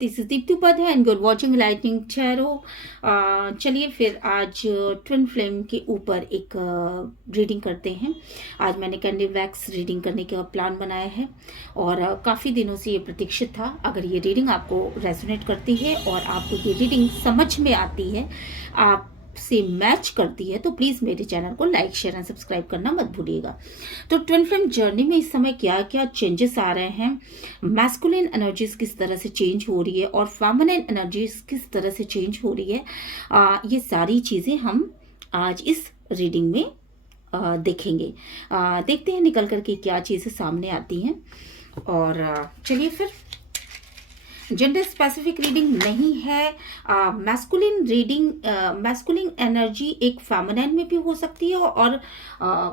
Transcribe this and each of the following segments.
This is Deepti Upadhyay and you're watching lightning tarot. चलिए फिर आज ट्विन फ्लेम के ऊपर एक रीडिंग करते हैं। आज मैंने कैंडल वैक्स रीडिंग करने का प्लान बनाया है और काफ़ी दिनों से ये प्रतीक्षित था। अगर ये रीडिंग आपको रेजोनेट करती है और आपको ये रीडिंग समझ में आती है, आप से मैच करती है, तो प्लीज मेरे चैनल को लाइक शेयर एंड सब्सक्राइब करना मत भूलिएगा। तो ट्विन फ्लेम जर्नी में इस समय क्या क्या चेंजेस आ रहे हैं, मैस्कुलिन एनर्जीज किस तरह से चेंज हो रही है और फेमिनिन एनर्जीज किस तरह से चेंज हो रही है, ये सारी चीजें हम आज इस रीडिंग में देखेंगे। देखते हैं निकल करके क्या चीजें सामने आती हैं। और चलिए फिर, जेंडर स्पेसिफिक रीडिंग नहीं है। मैस्कुलिन रीडिंग, मैस्कुलिन एनर्जी एक फेमिनिन में भी हो सकती है और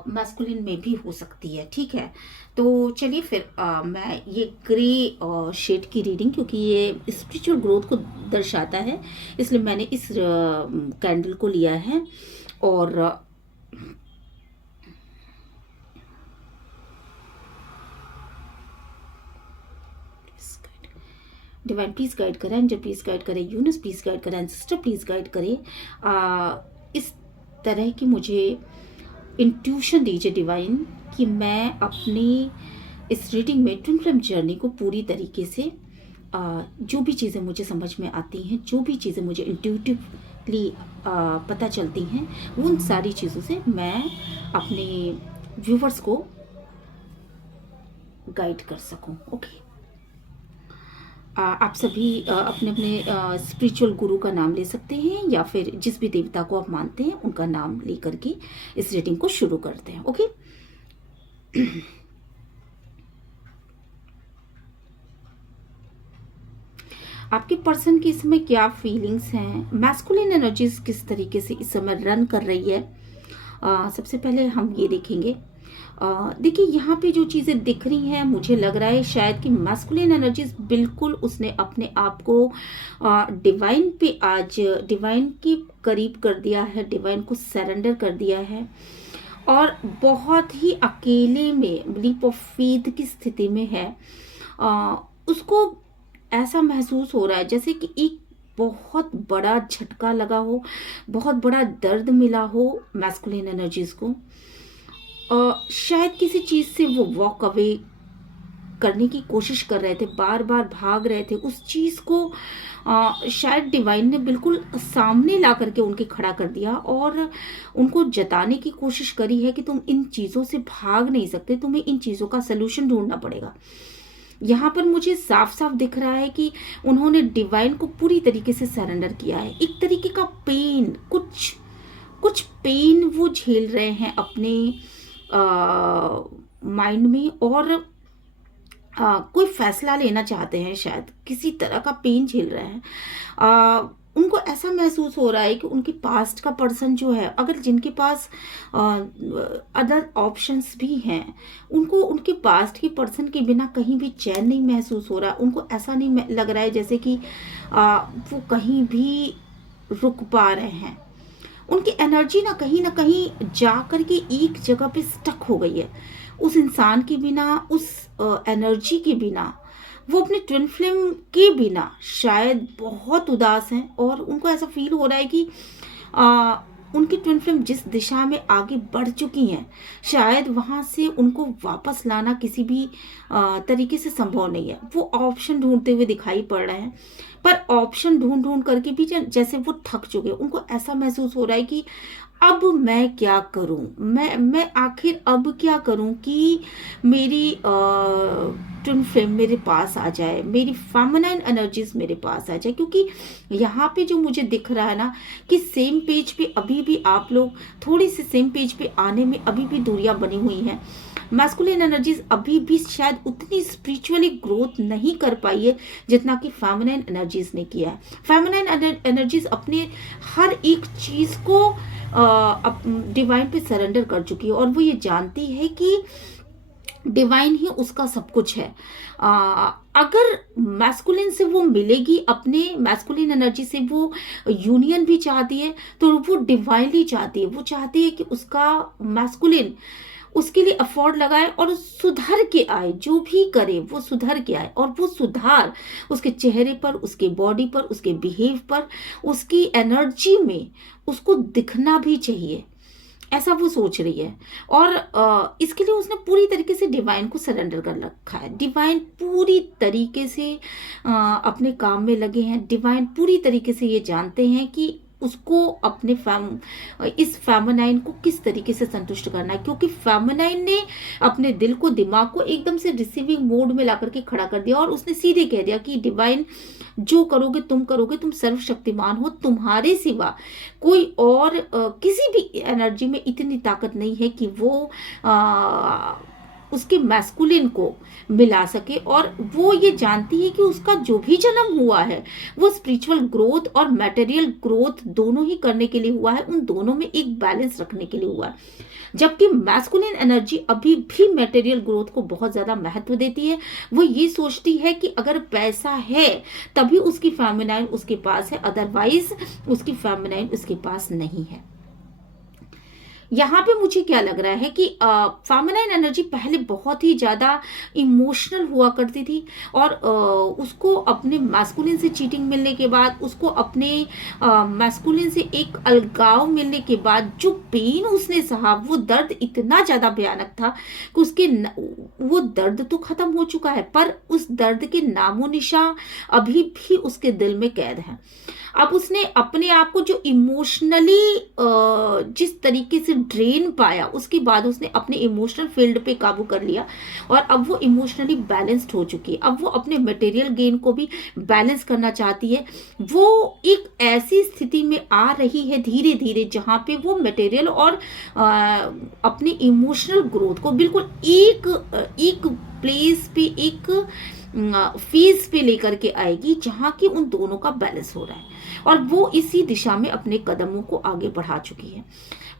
मैस्कुलिन में भी हो सकती है, ठीक है। तो चलिए फिर, मैं ये ग्रे शेड की रीडिंग, क्योंकि ये स्पिरिचुअल ग्रोथ को दर्शाता है, इसलिए मैंने इस कैंडल को लिया है। और डिवाइन प्लीज गाइड करें, एंजल प्लीज गाइड करें, यूनिवर्स प्लीज गाइड करें, सिस्टर प्लीज गाइड करें। इस तरह की मुझे इंट्यूशन दीजिए डिवाइन कि मैं अपनी इस रीडिंग में ट्विन फ्लेम जर्नी को पूरी तरीके से जो भी चीज़ें मुझे समझ में आती हैं, जो भी चीज़ें मुझे इंट्यूटिवली पता चलती हैं, उन सारी चीज़ों से मैं अपने व्यूवर्स को गाइड कर सकूं। ओके, आप सभी अपने अपने स्पिरिचुअल गुरु का नाम ले सकते हैं या फिर जिस भी देवता को आप मानते हैं उनका नाम लेकर के इस रीडिंग को शुरू करते हैं। ओके, आपके पर्सन की इस समय क्या फीलिंग्स हैं, मैस्कुलिन एनर्जीज किस तरीके से इस समय रन कर रही है, सबसे पहले हम ये देखेंगे। देखिए, यहाँ पे जो चीज़ें दिख रही हैं, मुझे लग रहा है शायद कि मैस्कुलिन एनर्जीज बिल्कुल उसने अपने आप को डिवाइन पे, आज डिवाइन के करीब कर दिया है, डिवाइन को सरेंडर कर दिया है और बहुत ही अकेले में लीप ऑफ फेथ की स्थिति में है। उसको ऐसा महसूस हो रहा है जैसे कि एक बहुत बड़ा झटका लगा हो, बहुत बड़ा दर्द मिला हो मैस्कुलिन एनर्जीज को। शायद किसी चीज से वो वॉक अवे करने की कोशिश कर रहे थे, बार बार भाग रहे थे उस चीज को। शायद डिवाइन ने बिल्कुल सामने ला करके उनके खड़ा कर दिया और उनको जताने की कोशिश करी है कि तुम इन चीजों से भाग नहीं सकते, तुम्हें इन चीजों का सलूशन ढूंढना पड़ेगा। यहाँ पर मुझे साफ साफ दिख रहा है कि उन्होंने डिवाइन को पूरी तरीके से सरेंडर किया है। एक तरीके का पेन, कुछ पेन वो झेल रहे हैं अपने माइंड में और कोई फैसला लेना चाहते हैं, शायद किसी तरह का पेन झेल रहे हैं। उनको ऐसा महसूस हो रहा है कि उनके पास्ट का पर्सन जो है, अगर जिनके पास अदर ऑप्शंस भी हैं, उनको उनके पास्ट के पर्सन के बिना कहीं भी चैन नहीं महसूस हो रहा। उनको ऐसा नहीं लग रहा है जैसे कि वो कहीं भी रुक पा रहे हैं। उनकी एनर्जी ना कहीं जा कर के एक जगह पे स्टक हो गई है। उस इंसान के बिना, उस एनर्जी के बिना, वो अपने ट्विन फ्लेम के बिना शायद बहुत उदास हैं और उनको ऐसा फील हो रहा है कि उनकी ट्विन फ्लेम जिस दिशा में आगे बढ़ चुकी हैं, शायद वहां से उनको वापस लाना किसी भी तरीके से संभव नहीं है। वो ऑप्शन ढूंढते हुए दिखाई पड़ रहे हैं, पर ऑप्शन ढूंढ करके भी जैसे वो थक चुके। उनको ऐसा महसूस हो रहा है कि अब मैं क्या करूं, मैं आखिर अब क्या करूं कि मेरी ट्विन फ्लेम मेरे पास आ जाए, मेरी फेमिनाइन एनर्जीज मेरे पास आ जाए। क्योंकि यहाँ पे जो मुझे दिख रहा है ना कि सेम पेज पे अभी भी आप लोग, थोड़ी सी सेम पेज पे आने में अभी भी दूरियां बनी हुई हैं। मैस्कुलिन एनर्जीज अभी भी शायद उतनी स्पिरिचुअली ग्रोथ नहीं कर पाई है जितना कि फेमिनाइन एनर्जीज ने किया है। फेमिनाइन एनर्जीज अपने हर एक चीज को डिवाइन पे सरेंडर कर चुकी है और वो ये जानती है कि डिवाइन ही उसका सब कुछ है। अगर मैस्कुलिन से वो मिलेगी, अपने मैस्कुलिन एनर्जी से वो यूनियन भी चाहती है, तो वो डिवाइनली चाहती है। वो चाहती है कि उसका मैस्कुलिन उसके लिए एफर्ट लगाए और सुधर के आए। जो भी करे वो सुधर के आए, और वो सुधार उसके चेहरे पर, उसके बॉडी पर, उसके बिहेव पर, उसकी एनर्जी में उसको दिखना भी चाहिए, ऐसा वो सोच रही है। और इसके लिए उसने पूरी तरीके से डिवाइन को सरेंडर कर रखा है। डिवाइन पूरी तरीके से अपने काम में लगे हैं। डिवाइन पूरी तरीके से ये जानते हैं कि उसको अपने इस फेमिनाइन को किस तरीके से संतुष्ट करना है, क्योंकि फेमिनाइन ने अपने दिल को, दिमाग को एकदम से रिसीविंग मोड में ला करके खड़ा कर दिया, और उसने सीधे कह दिया कि डिवाइन जो करोगे, तुम सर्वशक्तिमान हो, तुम्हारे सिवा कोई और किसी भी एनर्जी में इतनी ताकत नहीं है कि वो उसके मैस्कुलिन को मिला सके। और वो ये जानती है कि उसका जो भी जन्म हुआ है वो स्पिरिचुअल ग्रोथ और मटेरियल ग्रोथ दोनों ही करने के लिए हुआ है, उन दोनों में एक बैलेंस रखने के लिए हुआ है। जबकि मैस्कुलिन एनर्जी अभी भी मटेरियल ग्रोथ को बहुत ज्यादा महत्व देती है। वो ये सोचती है कि अगर पैसा है तभी उसकी फेमिनाइन उसके पास है, अदरवाइज उसकी फेमिनाइन उसके पास नहीं है। यहाँ पे मुझे क्या लग रहा है कि फेमिनाइन एनर्जी पहले बहुत ही ज्यादा इमोशनल हुआ करती थी, और उसको अपने मैस्कुलिन से चीटिंग मिलने के बाद, उसको अपने मैस्कुलिन से एक अलगाव मिलने के बाद जो पेन उसने सहा, वो दर्द इतना ज्यादा भयानक था कि उसके वो दर्द तो खत्म हो चुका है, पर उस दर्द के नामो निशान अभी भी उसके दिल में कैद है। अब उसने अपने आप को जो इमोशनली जिस तरीके से ड्रेन पाया, उसके बाद उसने अपने इमोशनल फील्ड पे काबू कर लिया, और अब वो इमोशनली बैलेंस्ड हो चुकी है। अब वो अपने मटेरियल गेन को भी बैलेंस करना चाहती है। वो एक ऐसी स्थिति में आ रही है धीरे धीरे जहां पे वो मटेरियल और अपने इमोशनल ग्रोथ को बिल्कुल एक प्लेस पे, एक फेज पे लेकर के आएगी जहां की उन दोनों का बैलेंस हो रहा है, और वो इसी दिशा में अपने कदमों को आगे बढ़ा चुकी है।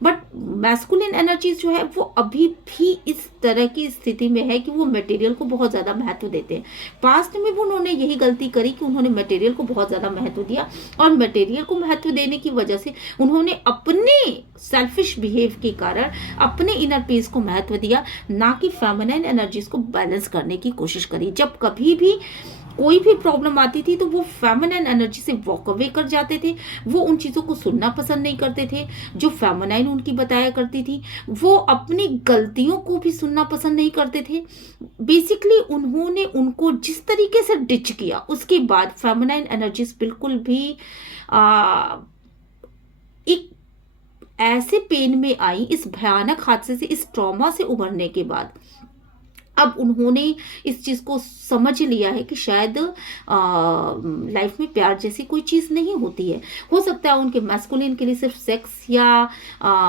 बट मैस्कुलिन एनर्जीज जो है वो अभी भी इस तरह की स्थिति में है कि वो मटेरियल को बहुत ज्यादा महत्व देते हैं। पास्ट में वो उन्होंने यही गलती करी कि उन्होंने मटेरियल को बहुत ज्यादा महत्व दिया, और मटेरियल को महत्व देने की वजह से उन्होंने अपने सेल्फिश बिहेव के कारण अपने इनर पीस को महत्व दिया, ना कि फेमिनाइन एनर्जीज को बैलेंस करने की कोशिश करी। जब कभी भी कोई भी प्रॉब्लम आती थी तो वो फेमिनाइन एनर्जी से वॉक अवे कर जाते थे। वो उन चीजों को सुनना पसंद नहीं करते थे जो फेमिनाइन उनकी बताया करती थी। वो अपनी गलतियों को भी सुनना पसंद नहीं करते थे। बेसिकली उन्होंने उनको जिस तरीके से डिच किया, उसके बाद फेमिनाइन एनर्जीज बिल्कुल भी एक ऐसे पेन में आई, इस भयानक हादसे से, इस ट्रॉमा से उभरने के बाद अब उन्होंने इस चीज को समझ लिया है कि शायद लाइफ में प्यार जैसी कोई चीज नहीं होती है। हो सकता है उनके मैस्कुलिन के लिए सिर्फ सेक्स या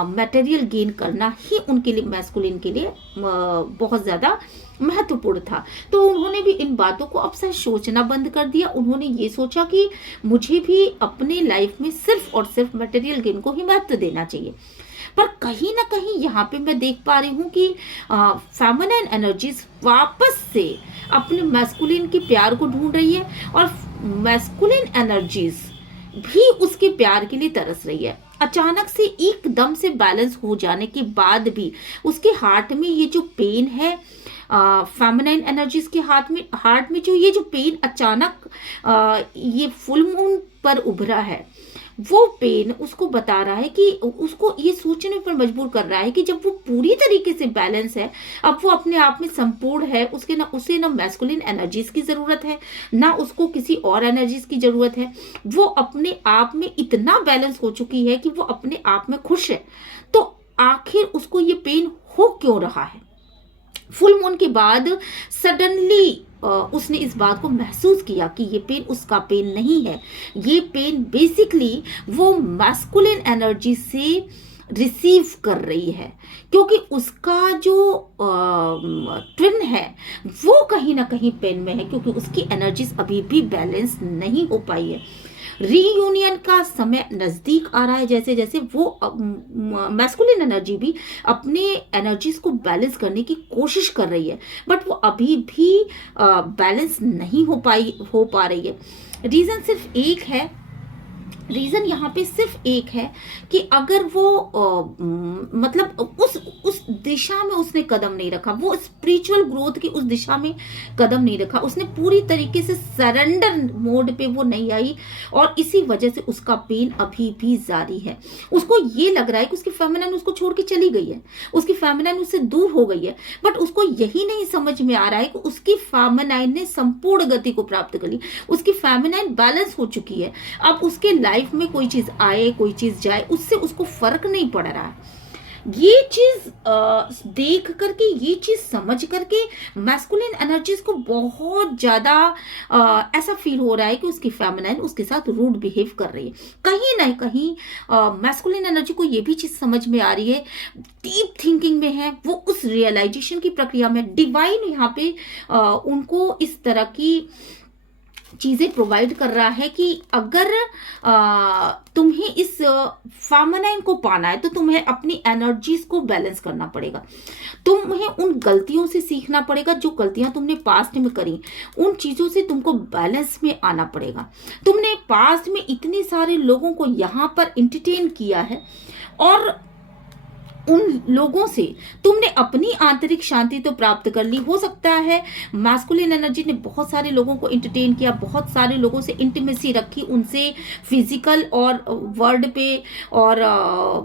मटेरियल गेन करना ही उनके लिए, मैस्कुलिन के लिए बहुत ज्यादा महत्वपूर्ण था। तो उन्होंने भी इन बातों को अब से सोचना बंद कर दिया। उन्होंने ये सोचा कि मुझे भी अपने लाइफ में सिर्फ और सिर्फ मटेरियल गेन को ही महत्व देना चाहिए। पर कहीं ना कहीं यहाँ पे मैं देख पा रही हूँ कि फेमिनाइन एनर्जीज वापस से अपने मैस्कुलिन के प्यार को ढूंढ रही है, और मैस्कुलिन एनर्जीज भी उसके प्यार के लिए तरस रही है। अचानक से एकदम से बैलेंस हो जाने के बाद भी उसके हार्ट में ये जो पेन है, फेमिनाइन एनर्जीज के हार्ट में जो ये जो पेन अचानक ये फुल मून पर उभरा है, वो पेन उसको बता रहा है कि उसको ये सोचने पर मजबूर कर रहा है कि जब वो पूरी तरीके से बैलेंस है, अब वो अपने आप में संपूर्ण है, उसे ना मैस्कुलिन एनर्जीज की जरूरत है, ना उसको किसी और एनर्जीज की जरूरत है। वो अपने आप में इतना बैलेंस हो चुकी है कि वो अपने आप में खुश है। तो आखिर उसको ये पेन हो क्यों रहा है? फुल मून के बाद सडनली उसने इस बात को महसूस किया कि ये पेन उसका पेन नहीं है। ये पेन बेसिकली वो मैस्कुलिन एनर्जी से रिसीव कर रही है, क्योंकि उसका जो ट्विन है वो कहीं ना कहीं पेन में है, क्योंकि उसकी एनर्जीज अभी भी बैलेंस नहीं हो पाई है। रीयूनियन का समय नजदीक आ रहा है, जैसे जैसे वो मैस्कुलिन एनर्जी भी अपने एनर्जीज को बैलेंस करने की कोशिश कर रही है, बट वो अभी भी बैलेंस नहीं हो पा रही है। रीजन सिर्फ एक है रीजन यहाँ पे सिर्फ एक है कि अगर वो मतलब उस दिशा में उसने कदम नहीं रखा, वो स्पिरिचुअल ग्रोथ की उस दिशा में कदम नहीं रखा, उसने पूरी तरीके से सरेंडर मोड पे वो नहीं आई, और इसी वजह से उसका पेन अभी भी जारी है। उसको ये लग रहा है कि उसकी फेमिनाइन उसको छोड़ के चली गई है, उसकी फेमिनाइन उससे दूर हो गई है, बट उसको यही नहीं समझ में आ रहा है कि उसकी फेमिनाइन ने संपूर्ण गति को प्राप्त कर ली, उसकी फेमिनाइन बैलेंस हो चुकी है। अब उसके लाइफ में कोई चीज आए कोई चीज जाए, उससे उसको फर्क नहीं पड़ रहा है। ये चीज देख करके, ये चीज समझ करके मैस्कुलिन एनर्जीज को बहुत ज्यादा ऐसा फील हो रहा है कि उसकी फेमिनाइन उसके साथ रूड बिहेव कर रही है। कहीं ना कहीं मैस्कुलिन एनर्जी को ये भी चीज समझ में आ रही है, डीप थिंकिंग में है वो, उस रियलाइजेशन की प्रक्रिया में। डिवाइन यहाँ पे उनको इस तरह की चीजें प्रोवाइड कर रहा है कि अगर तुम्हें इस फेमिनाइन को पाना है तो तुम्हें अपनी एनर्जीज को बैलेंस करना पड़ेगा, तुम्हें उन गलतियों से सीखना पड़ेगा जो गलतियां तुमने पास्ट में करी, उन चीजों से तुमको बैलेंस में आना पड़ेगा। तुमने पास्ट में इतने सारे लोगों को यहां पर एंटरटेन किया है, और उन लोगों से तुमने अपनी आंतरिक शांति तो प्राप्त कर ली। हो सकता है मैस्कुलिन एनर्जी ने बहुत सारे लोगों को एंटरटेन किया, बहुत सारे लोगों से इंटीमेसी रखी, उनसे फिजिकल और वर्ड पे और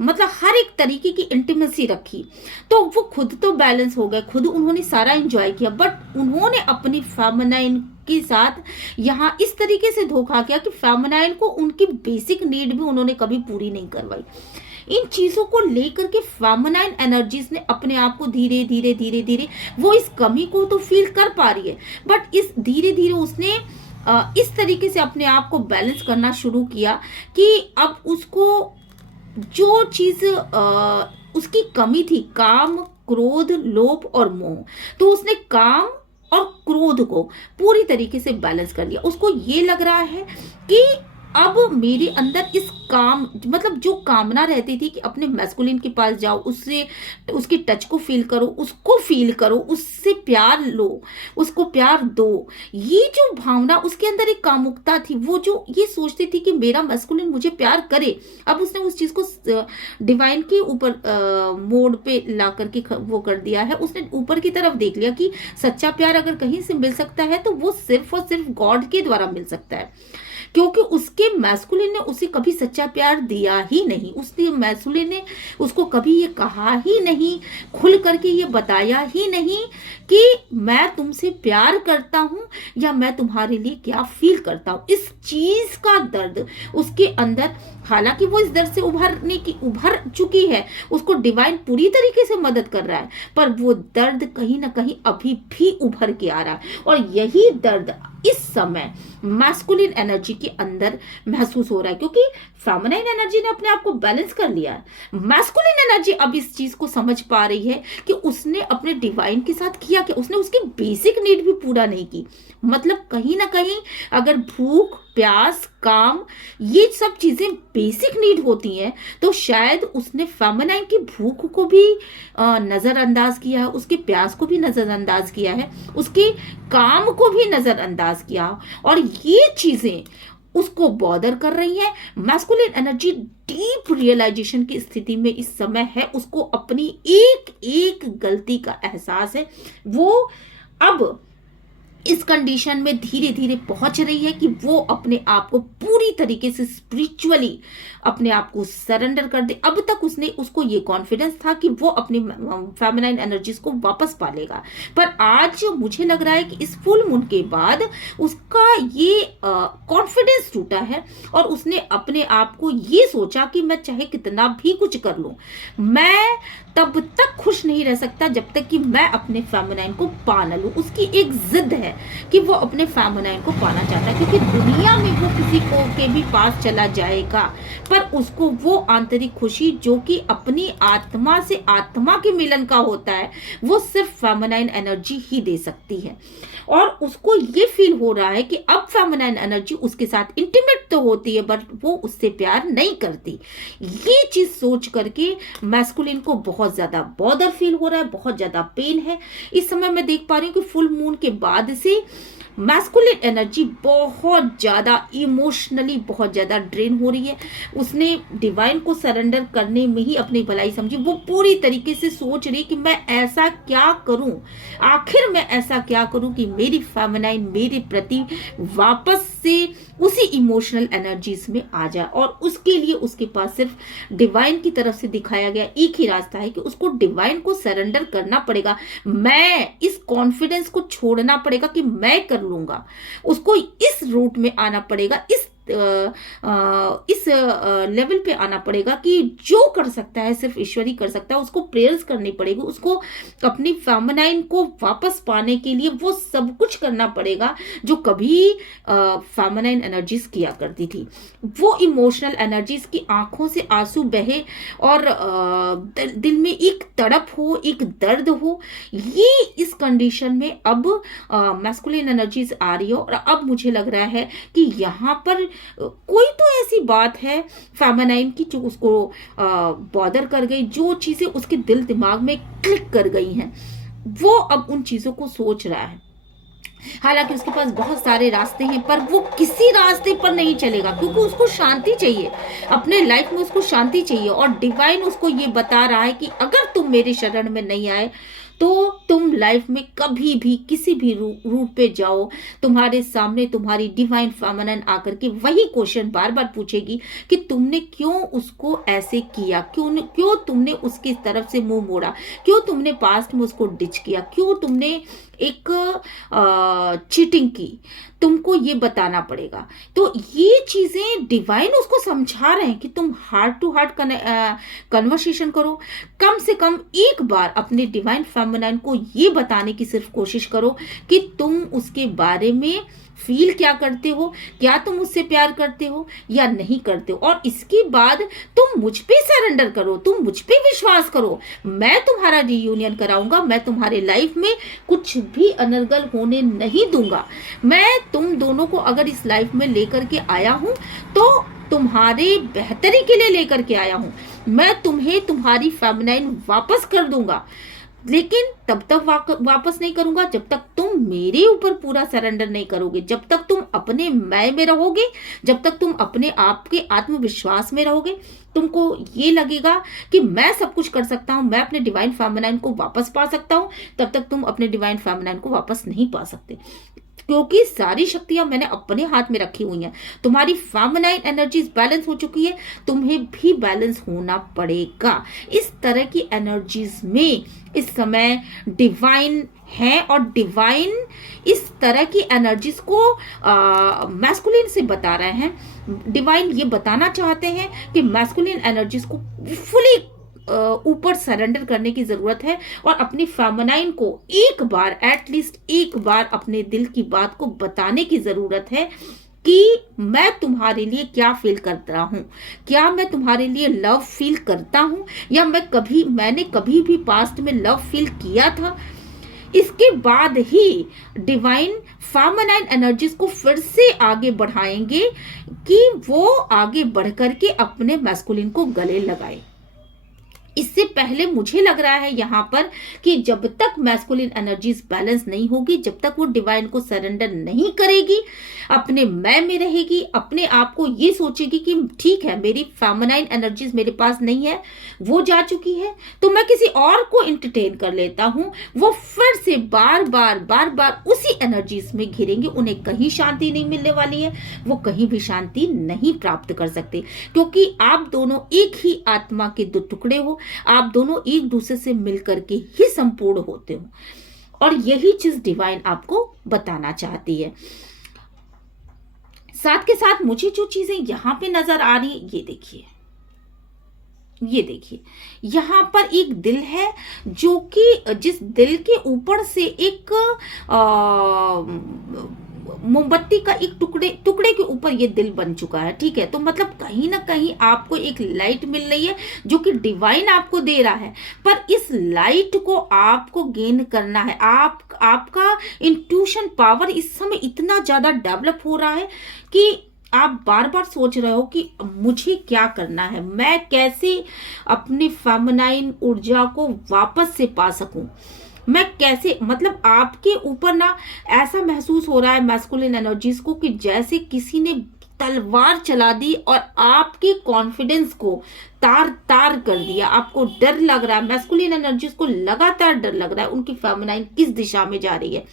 मतलब हर एक तरीके की इंटीमेसी रखी, तो वो खुद तो बैलेंस हो गए, खुद उन्होंने सारा एंजॉय किया, बट उन्होंने अपनी फेमिनाइन के साथ यहाँ इस तरीके से धोखा किया कि फेमिनाइन को उनकी बेसिक नीड भी उन्होंने कभी पूरी नहीं करवाई। इन चीजों को लेकर के फेमिनाइन एनर्जीज ने अपने आप को धीरे धीरे धीरे धीरे, वो इस कमी को तो फील कर पा रही है, बट इस धीरे धीरे उसने इस तरीके से अपने आप को बैलेंस करना शुरू किया कि अब उसको जो चीज उसकी कमी थी, काम, क्रोध, लोभ और मोह, तो उसने काम और क्रोध को पूरी तरीके से बैलेंस कर लिया। उसको ये लग रहा है कि अब मेरे अंदर इस काम, मतलब जो कामना रहती थी कि अपने मैस्कुलिन के पास जाओ, उससे उसकी टच को फील करो, उसको फील करो, उससे प्यार लो, उसको प्यार दो, ये जो भावना उसके अंदर एक कामुकता थी, वो जो ये सोचती थी कि मेरा मैस्कुलिन मुझे प्यार करे, अब उसने उस चीज को डिवाइन के ऊपर मोड पे ला करके वो कर दिया है। उसने ऊपर की तरफ देख लिया कि सच्चा प्यार अगर कहीं से मिल सकता है तो वो सिर्फ और सिर्फ गॉड के द्वारा मिल सकता है, क्योंकि उसके मैस्कुलिन ने उसे कभी सच्चा प्यार दिया ही नहीं। उसने मैस्कुलिन ने उसको कभी ये कहा ही नहीं, खुल करके ये बताया ही नहीं कि मैं तुमसे प्यार करता हूं या मैं तुम्हारे लिए क्या फील करता हूं। इस चीज का दर्द उसके अंदर, हालांकि वो इस दर्द से उभर चुकी है, उसको डिवाइन पूरी तरीके से मदद कर रहा है, पर वो दर्द कहीं ना कहीं अभी भी उभर के आ रहा है, और यही दर्द इस समय मैस्कुलिन एनर्जी के अंदर महसूस हो रहा है, क्योंकि फेमिनाइन एनर्जी ने अपने आप को बैलेंस कर लिया है। मैस्कुलिन एनर्जी अब इस चीज को समझ पा रही है कि उसने अपने डिवाइन के साथ किया क्या, उसने उसकी बेसिक नीड भी पूरा नहीं की। मतलब कहीं ना कहीं अगर भूख, प्यास, काम, ये सब चीजें बेसिक नीड होती हैं, तो शायद उसने फेमिनाइन की भूख को भी नजरअंदाज किया है, उसके प्यास को भी नजरअंदाज किया है, उसके काम को भी नजरअंदाज किया, और ये चीजें उसको बॉदर कर रही है। मैस्कुलिन एनर्जी डीप रियलाइजेशन की स्थिति में इस समय है, उसको अपनी एक एक गलती का एहसास है। वो अब इस कंडीशन में धीरे धीरे पहुंच रही है कि वो अपने आप को पूरी तरीके से स्पिरिचुअली अपने आप को सरेंडर कर दे। अब तक उसको ये कॉन्फिडेंस था कि वो अपनी फेमिनाइन एनर्जीज को वापस पालेगा, पर आज मुझे लग रहा है कि इस फुल मून के बाद उसका ये कॉन्फिडेंस टूटा है, और उसने अपने आप को ये सोचा कि मैं चाहे कितना भी कुछ कर लूं, मैं तब तक खुश नहीं रह सकता जब तक कि मैं अपने फेमिनाइन को पा न लूं। उसकी एक जिद है कि वो अपने फेमिनाइन को पाना चाहता है, क्योंकि दुनिया में वो किसी को के भी पास चला जाएगा, पर उसको वो आंतरिक खुशी जो कि अपनी आत्मा से आत्मा के मिलन का होता है, वो सिर्फ फेमिनाइन एनर्जी ही दे सकती है। और उसको ये फील हो रहा है कि अब फेमिनाइन एनर्जी उसके साथ इंटीमेट तो होती है, बट वो उससे प्यार नहीं करती। ये चीज सोच करके मैस्कुलिन को बहुत ज्यादा बॉदर फील हो रहा है, बहुत ज्यादा पेन है। इस समय मैं देख पा रही हूँ कि फुल मून के बाद से मैस्कुलिन एनर्जी बहुत ज़्यादा इमोशनली बहुत ज़्यादा ड्रेन हो रही है। उसने डिवाइन को सरेंडर करने में ही अपनी भलाई समझी। वो पूरी तरीके से सोच रही कि मैं ऐसा क्या करूं, आखिर मैं ऐसा क्या करूं कि मेरी फेमिनाइन मेरे प्रति वापस से उसी इमोशनल एनर्जीज में आ जाए। और उसके लिए उसके पास सिर्फ डिवाइन की तरफ से दिखाया गया एक ही रास्ता है कि उसको डिवाइन को सरेंडर करना पड़ेगा। मैं इस कॉन्फिडेंस को छोड़ना पड़ेगा कि मैं कर लूंगा। उसको इस रूट में आना पड़ेगा, इस लेवल पे आना पड़ेगा कि जो कर सकता है सिर्फ ईश्वर ही कर सकता है। उसको प्रेयर्स करनी पड़ेगी, उसको अपनी फेमिनाइन को वापस पाने के लिए वो सब कुछ करना पड़ेगा जो कभी फेमिनाइन एनर्जीज किया करती थी। वो इमोशनल एनर्जीज की आंखों से आंसू बहे और दिल में एक तड़प हो, एक दर्द हो। ये इस कंडीशन में अब मैस्कुलिन एनर्जीज आ रही है। और अब मुझे लग रहा है कि यहाँ पर कोई तो ऐसी बात है फेमिनाइन की जो उसको बॉदर कर गई, जो चीजें उसके दिल दिमाग में क्लिक कर गई हैं, वो अब उन चीजों को सोच रहा है। हालांकि उसके पास बहुत सारे रास्ते हैं, पर वो किसी रास्ते पर नहीं चलेगा क्योंकि उसको शांति चाहिए, अपने लाइफ में उसको शांति चाहिए। और डिवाइन उसको ये बता रहा है कि अगर तुम मेरे शरण में नहीं आए तो तुम लाइफ में कभी भी किसी भी रूट पे जाओ, तुम्हारे सामने तुम्हारी डिवाइन फेमिनिन आकर के वही क्वेश्चन बार बार पूछेगी कि तुमने क्यों उसको ऐसे किया, क्यों तुमने उसकी तरफ से मुंह मोड़ा, क्यों तुमने पास्ट में उसको डिच किया, क्यों तुमने एक चीटिंग की। तुमको ये बताना पड़ेगा। तो ये चीजें डिवाइन उसको समझा रहे हैं कि तुम हार्ट टू हार्ट कन्वर्सेशन करो। कम से कम एक बार अपने डिवाइन फेमिनिन को ये बताने की सिर्फ कोशिश करो कि तुम उसके बारे में फील क्या करते हो, क्या तुम उससे प्यार करते हो या नहीं करते हो। और इसके बाद तुम मुझ पे सरेंडर करो, तुम मुझ पे विश्वास करो, मैं तुम्हारा रियूनियन कराऊंगा, मैं तुम्हारे लाइफ में कुछ भी अनर्गल होने नहीं दूंगा। मैं तुम दोनों को अगर इस लाइफ में लेकर के आया हूं तो तुम्हारे बेहतरी के लिए लेकर के आया हूं। मैं तुम्हें तुम्हारी फेमिनाइन वापस कर दूंगा, लेकिन तब तक वापस नहीं करूंगा जब तक तुम मेरे ऊपर पूरा सरेंडर नहीं करोगे, जब तक तुम अपने मैं में रहोगे, जब तक तुम अपने आप के आत्मविश्वास में रहोगे। तुमको ये लगेगा कि मैं सब कुछ कर सकता हूं, मैं अपने डिवाइन फेमिनिन को वापस पा सकता हूं, तब तक तुम अपने डिवाइन फेमिनिन को वापस नहीं पा सकते, क्योंकि सारी शक्तियां मैंने अपने हाथ में रखी हुई हैं। तुम्हारी फेमिनाइन एनर्जीज बैलेंस हो चुकी है, तुम्हें भी बैलेंस होना पड़ेगा। इस तरह की एनर्जीज में इस समय डिवाइन है और डिवाइन इस तरह की एनर्जीज को मैस्कुलिन से बता रहे हैं। डिवाइन ये बताना चाहते हैं कि मैस्कुलिन एनर्जीज को फुली ऊपर सरेंडर करने की जरूरत है और अपनी फेमिनाइन को एक बार, एटलीस्ट एक बार अपने दिल की बात को बताने की जरूरत है कि मैं तुम्हारे लिए क्या फील कर रहा हूं, क्या मैं तुम्हारे लिए लव फील करता हूं या मैंने कभी भी पास्ट में लव फील किया था। इसके बाद ही डिवाइन फेमिनाइन एनर्जीज को फिर से आगे बढ़ाएंगे कि वो आगे बढ़ करके अपने मैस्कुलिन को गले लगाए। इससे पहले मुझे लग रहा है यहाँ पर कि जब तक मैस्कुलिन एनर्जीज बैलेंस नहीं होगी, जब तक वो डिवाइन को सरेंडर नहीं करेगी, अपने मैं में रहेगी, अपने आप को ये सोचेगी कि ठीक है मेरी फेमिनाइन एनर्जीज मेरे पास नहीं है, वो जा चुकी है, तो मैं किसी और को इंटरटेन कर लेता हूं, वो फिर से बार बार उसी एनर्जीज में घिरेंगे। उन्हें कहीं शांति नहीं मिलने वाली है, वो कहीं भी शांति नहीं प्राप्त कर सकते, क्योंकि आप दोनों एक ही आत्मा के दो टुकड़े हो, आप दोनों एक दूसरे से मिलकर के ही संपूर्ण होते हो। और यही चीज डिवाइन आपको बताना चाहती है। साथ के साथ मुझे जो चीजें यहां पे नजर आ रही है, ये देखिए यहां पर एक दिल है जो कि जिस दिल के ऊपर से एक मोमबत्ती का एक टुकड़े के ऊपर ये दिल बन चुका है। ठीक है, तो मतलब कहीं ना कहीं आपको एक लाइट मिल रही है जो कि डिवाइन आपको दे रहा है, पर इस लाइट को आपको गेन करना है। आपका इंट्यूशन पावर इस समय इतना ज्यादा डेवलप हो रहा है कि आप बार बार सोच रहे हो कि मुझे क्या करना है, मैं कैसे अपनी फेमिनाइन ऊर्जा को वापस से पा सकूं। मैं कैसे, मतलब आपके ऊपर ना ऐसा महसूस हो रहा है मैस्कुलिन एनर्जीज को कि जैसे किसी ने तलवार चला दी और आपके कॉन्फिडेंस को तार तार कर दिया। आपको डर लग रहा है, मैस्कुलिन एनर्जीज को लगातार डर लग रहा है उनकी फेमिनाइन किस दिशा में जा रही है,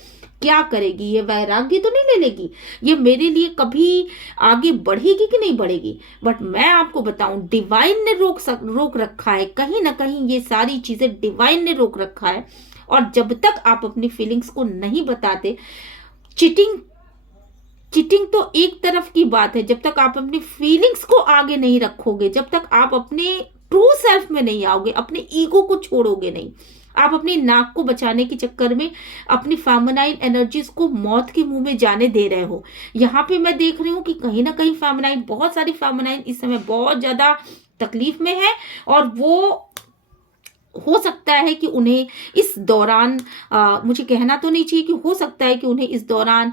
क्या करेगी, ये वैराग्य तो नहीं ले लेगी, ये मेरे लिए कभी आगे बढ़ेगी कि नहीं बढ़ेगी। बट मैं आपको बताऊं, डिवाइन ने रोक रखा है, कहीं ना कहीं ये सारी चीजें डिवाइन ने रोक रखा है। और जब तक आप अपनी फीलिंग्स को नहीं बताते, चीटिंग चीटिंग तो एक तरफ की बात है, जब तक आप अपनी फीलिंग्स को आगे नहीं रखोगे, जब तक आप अपने ट्रू सेल्फ में नहीं आओगे, अपने ईगो को छोड़ोगे नहीं, आप अपनी नाक को बचाने के चक्कर में अपनी फेमिनाइन एनर्जीज को मौत के मुंह में जाने दे रहे हो। यहाँ पे मैं देख रही हूँ कि कहीं ना कहीं फेमिनाइन, बहुत सारी फेमिनाइन इस समय बहुत ज्यादा तकलीफ में है, और वो हो सकता है कि उन्हें इस दौरान मुझे कहना तो नहीं चाहिए कि हो सकता है कि उन्हें इस दौरान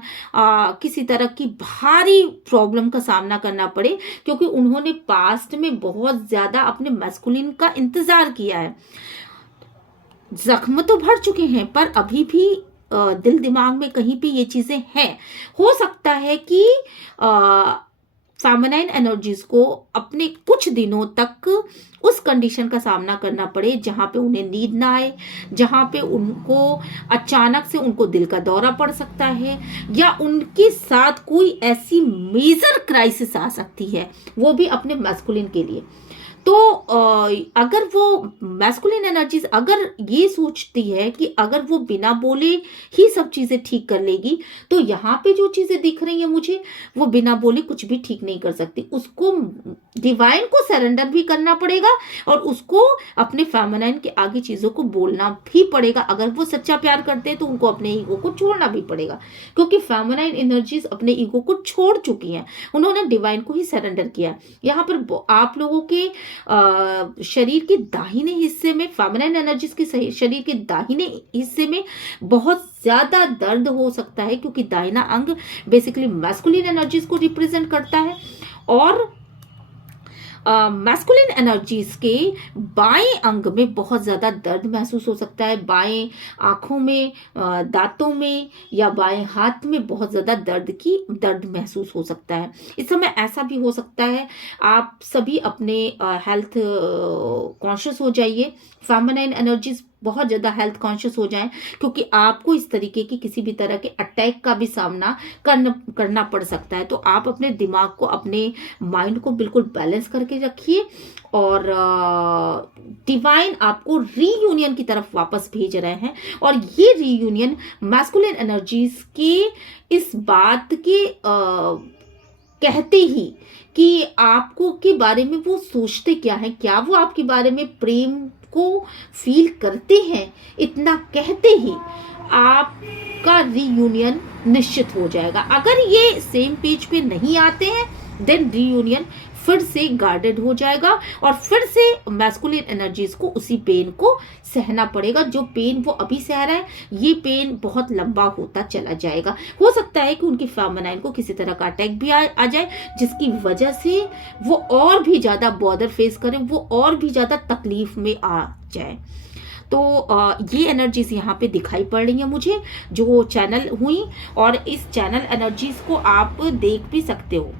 किसी तरह की भारी प्रॉब्लम का सामना करना पड़े, क्योंकि उन्होंने पास्ट में बहुत ज्यादा अपने मैस्कुलिन का इंतजार किया है। जख्म तो भर चुके हैं, पर अभी भी दिल दिमाग में कहीं पे ये चीजें हैं। हो सकता है कि फेमिनाइन एनर्जीज को अपने कुछ दिनों तक उस कंडीशन का सामना करना पड़े जहां पे उन्हें नींद ना आए, जहां पे उनको अचानक से उनको दिल का दौरा पड़ सकता है, या उनके साथ कोई ऐसी मेजर क्राइसिस आ सकती है, वो भी अपने मैस्कुलिन के लिए। तो अगर वो मैस्कुलिन एनर्जीज अगर ये सोचती है कि अगर वो बिना बोले ही सब चीजें ठीक कर लेगी, तो यहाँ पे जो चीजें दिख रही हैं मुझे, वो बिना बोले कुछ भी ठीक नहीं कर सकती। उसको डिवाइन को सरेंडर भी करना पड़ेगा, और उसको अपने फेमिनाइन के आगे चीजों को बोलना भी पड़ेगा। अगर वो सच्चा प्यार करते हैं तो उनको अपने ईगो को छोड़ना भी पड़ेगा, क्योंकि फेमिनाइन एनर्जीज अपने ईगो को छोड़ चुकी हैं, उन्होंने डिवाइन को ही सरेंडर किया। यहाँ पर आप लोगों के शरीर के दाहिने हिस्से में, फेमिनाइन एनर्जीज के शरीर के दाहिने हिस्से में बहुत ज्यादा दर्द हो सकता है, क्योंकि दाहिना अंग बेसिकली मैस्कुलिन एनर्जीज को रिप्रेजेंट करता है। और मैस्कुलिन एनर्जीज के बाएं अंग में बहुत ज्यादा दर्द महसूस हो सकता है, बाएं आंखों में, दांतों में, या बाएं हाथ में बहुत ज्यादा दर्द महसूस हो सकता है। इस समय ऐसा भी हो सकता है आप सभी अपने हेल्थ कॉन्शियस हो जाइए, फेमिनाइन एनर्जीज बहुत ज्यादा हेल्थ कॉन्शियस हो जाएं, क्योंकि आपको इस तरीके की किसी भी तरह के अटैक का भी सामना करना पड़ सकता है। तो आप अपने दिमाग को, अपने माइंड को बिल्कुल बैलेंस करके रखिए, और डिवाइन आपको रीयूनियन की तरफ वापस भेज रहे हैं। और ये रीयूनियन मैस्कुलिन एनर्जीज के इस बात के कहते ही कि आपको के बारे में वो सोचते क्या है, क्या वो आपके बारे में प्रेम को फील करते हैं, इतना कहते ही आपका रीयूनियन निश्चित हो जाएगा। अगर ये सेम पेज पे नहीं आते हैं, देन रीयूनियन फिर से गार्डेड हो जाएगा, और फिर से मैस्कुलिन एनर्जीज को उसी पेन को सहना पड़ेगा। जो पेन वो अभी सह रहा है, ये पेन बहुत लंबा होता चला जाएगा। हो सकता है कि उनकी फेमिनाइन को किसी तरह का अटैक भी आ जाए, जिसकी वजह से वो और भी ज्यादा बॉर्डर फेस करें, वो और भी ज्यादा तकलीफ में आ जाए। तो ये एनर्जीज यहाँ पे दिखाई पड़ रही है मुझे, जो चैनल हुई, और इस चैनल एनर्जीज को आप देख भी सकते हो।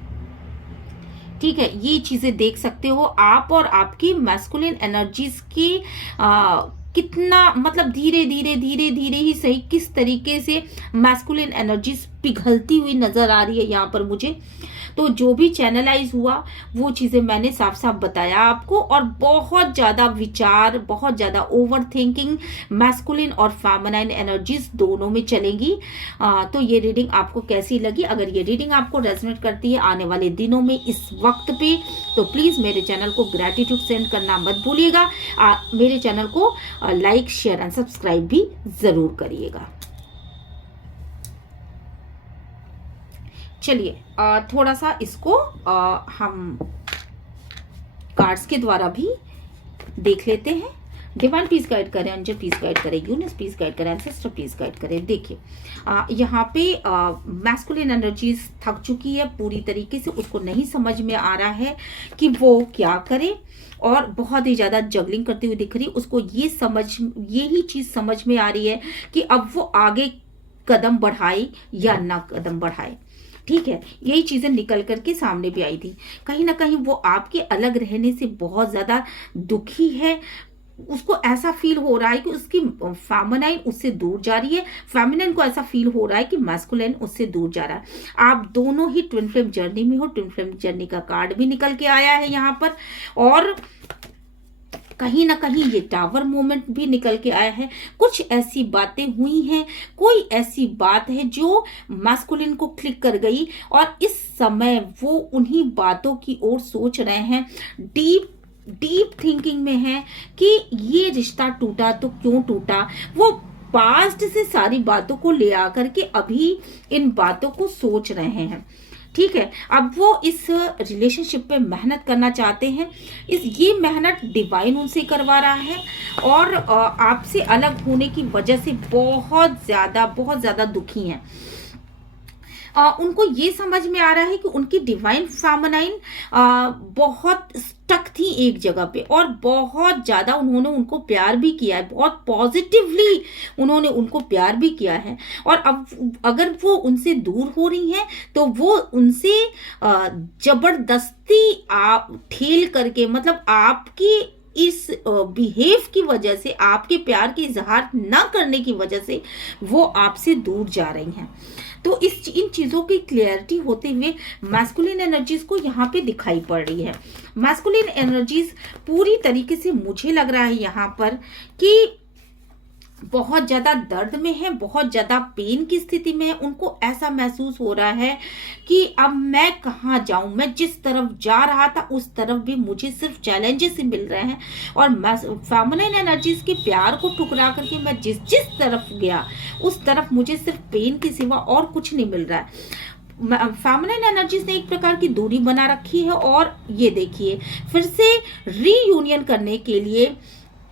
ठीक है, ये चीजें देख सकते हो आप, और आपकी मैस्कुलिन एनर्जीज की कितना, मतलब धीरे धीरे ही सही, किस तरीके से मैस्कुलिन एनर्जीज पिघलती हुई नजर आ रही है यहाँ पर मुझे। तो जो भी चैनलाइज हुआ वो चीजें मैंने साफ साफ बताया आपको, और बहुत ज्यादा विचार, बहुत ज्यादा ओवर थिंकिंग मैस्कुलिन और फेमिनाइन एनर्जीज दोनों में चलेंगी। तो ये रीडिंग आपको कैसी लगी? अगर ये रीडिंग आपको रेजोनेट करती है आने वाले दिनों में इस वक्त पे, तो प्लीज मेरे चैनल को ग्रेटिट्यूड सेंड करना मत भूलिएगा। मेरे चैनल को लाइक, शेयर एंड सब्सक्राइब भी जरूर करिएगा। चलिए थोड़ा सा इसको हम कार्ड्स के द्वारा भी देख लेते हैं। डिवाइन पीस गाइड करें, एंजल पीस गाइड करें, यूनिवर्स पीस गाइड करें, एंसेस्टर पीस गाइड करें। देखिए यहाँ पे मैस्कुलिन एनर्जीज थक चुकी है पूरी तरीके से, उसको नहीं समझ में आ रहा है कि वो क्या करे, और बहुत ही ज्यादा जगलिंग करती हुई दिख रही। उसको यही चीज समझ में आ रही है कि अब वो आगे कदम बढ़ाए या ना कदम बढ़ाए। ठीक है, यही चीजें निकल करके सामने भी आई थी। कहीं ना कहीं वो आपके अलग रहने से बहुत ज्यादा दुखी है। उसको ऐसा फील हो रहा है कि उसकी फेमिनाइन उससे दूर जा रही है, फेमिनाइन को ऐसा फील हो रहा है कि मैस्कुलिन उससे दूर जा रहा है। आप दोनों ही ट्विन फ्लेम जर्नी में हो। ट्विन फ्लेम जर्नी का कार्ड भी निकल के आया है यहाँ पर, और कहीं ना कहीं ये टावर मोमेंट भी निकल के आया है। कुछ ऐसी बातें हुई हैं, कोई ऐसी बात है जो मैस्कुलिन को क्लिक कर गई, और इस समय वो उन्हीं बातों की ओर सोच रहे हैं, डीप थिंकिंग में है कि ये रिश्ता टूटा तो क्यों टूटा। वो पास्ट से सारी बातों को ले आकर के अभी इन बातों को सोच रहे हैं। ठीक है, अब वो इस रिलेशनशिप पे मेहनत करना चाहते हैं। ये मेहनत डिवाइन उनसे करवा रहा है, और आपसे अलग होने की वजह से बहुत ज्यादा दुखी हैं। उनको ये समझ में आ रहा है कि उनकी डिवाइन फेमिनाइन बहुत स्टक थी एक जगह पे, और बहुत ज्यादा उन्होंने उनको प्यार भी किया है, बहुत पॉजिटिवली उन्होंने उनको प्यार भी किया है। और अब अगर वो उनसे दूर हो रही हैं तो वो उनसे जबरदस्ती ठेल करके, मतलब आपकी इस बिहेव की वजह से, आपके प्यार की इजहार ना करने की वजह से वो आपसे दूर जा रही हैं। तो इन चीजों की क्लियरिटी होते हुए मैस्कुलिन एनर्जीज को यहाँ पे दिखाई पड़ रही है। मैस्कुलिन एनर्जीज पूरी तरीके से मुझे लग रहा है यहाँ पर कि बहुत ज्यादा दर्द में है, बहुत ज्यादा पेन की स्थिति में है। उनको ऐसा महसूस हो रहा है कि अब मैं कहाँ जाऊं, मैं जिस तरफ जा रहा था उस तरफ भी मुझे सिर्फ चैलेंजेस ही मिल रहे हैं, और फेमिनिन एनर्जीज के प्यार को ठुकरा करके मैं जिस तरफ गया उस तरफ मुझे सिर्फ पेन के सिवा और कुछ नहीं मिल रहा है। फेमिनिन एनर्जीज ने एक प्रकार की दूरी बना रखी है, और ये देखिए फिर से रीयूनियन करने के लिए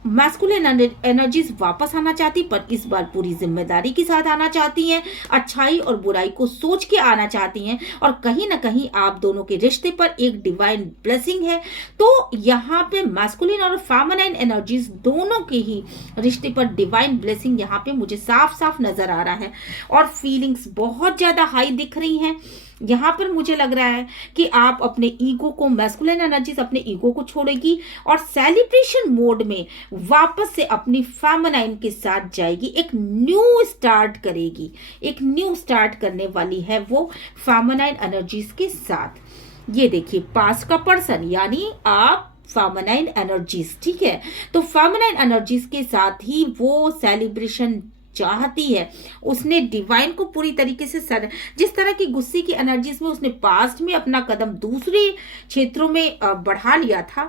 मैस्कुलिन एनर्जीज वापस आना चाहती, पर इस बार पूरी जिम्मेदारी के साथ आना चाहती हैं, अच्छाई और बुराई को सोच के आना चाहती हैं, और कहीं ना कहीं आप दोनों के रिश्ते पर एक डिवाइन ब्लेसिंग है। तो यहाँ पे मैस्कुलिन और फेमिनाइन एनर्जीज दोनों के ही रिश्ते पर डिवाइन ब्लेसिंग यहाँ पे मुझे साफ साफ नजर आ रहा है, और फीलिंग्स बहुत ज्यादा हाई दिख रही हैं। यहाँ पर मुझे लग रहा है कि आप अपने ईगो को, मैस्कुलिन एनर्जीज अपने ईगो को छोड़ेगी और सेलिब्रेशन मोड में वापस से अपनी फेमिनाइन के साथ जाएगी, एक न्यू स्टार्ट करेगी, एक न्यू स्टार्ट करने वाली है वो फेमिनाइन एनर्जीज के साथ। ये देखिए पास्ट का पर्सन यानी आप फेमिनाइन एनर्जीज, ठीक है। तो फेमिनाइन एनर्जीज के साथ ही वो सेलिब्रेशन चाहती है। उसने डिवाइन को पूरी तरीके से जिस तरह की गुस्से की एनर्जीज में उसने पास्ट में अपना कदम दूसरे क्षेत्रों में बढ़ा लिया था,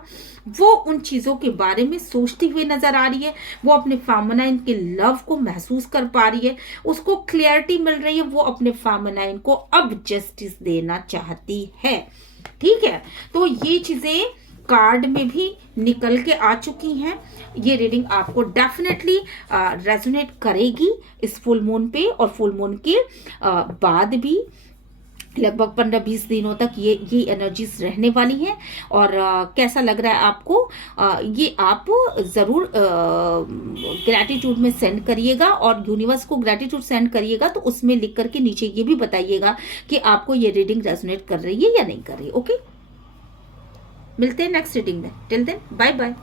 वो उन चीजों के बारे में सोचती हुई नजर आ रही है। वो अपने फेमिनाइन के लव को महसूस कर पा रही है, उसको क्लियरिटी मिल रही है, वो अपने फेमिनाइन को अब जस्टिस देना चाहती है। ठीक है, तो ये चीजें कार्ड में भी निकल के आ चुकी हैं। ये रीडिंग आपको डेफिनेटली रेजोनेट करेगी इस फुल मून पे, और फुल मून के बाद भी लगभग 15-20 दिनों तक ये एनर्जीज रहने वाली हैं। और कैसा लग रहा है आपको, ये आप ज़रूर ग्रैटिट्यूड में सेंड करिएगा, और यूनिवर्स को ग्रैटिट्यूड सेंड करिएगा, तो उसमें लिख करके नीचे ये भी बताइएगा कि आपको ये रीडिंग रेजोनेट कर रही है या नहीं कर रही है। ओके, मिलते हैं नेक्स्ट रीडिंग में। Till then bye bye.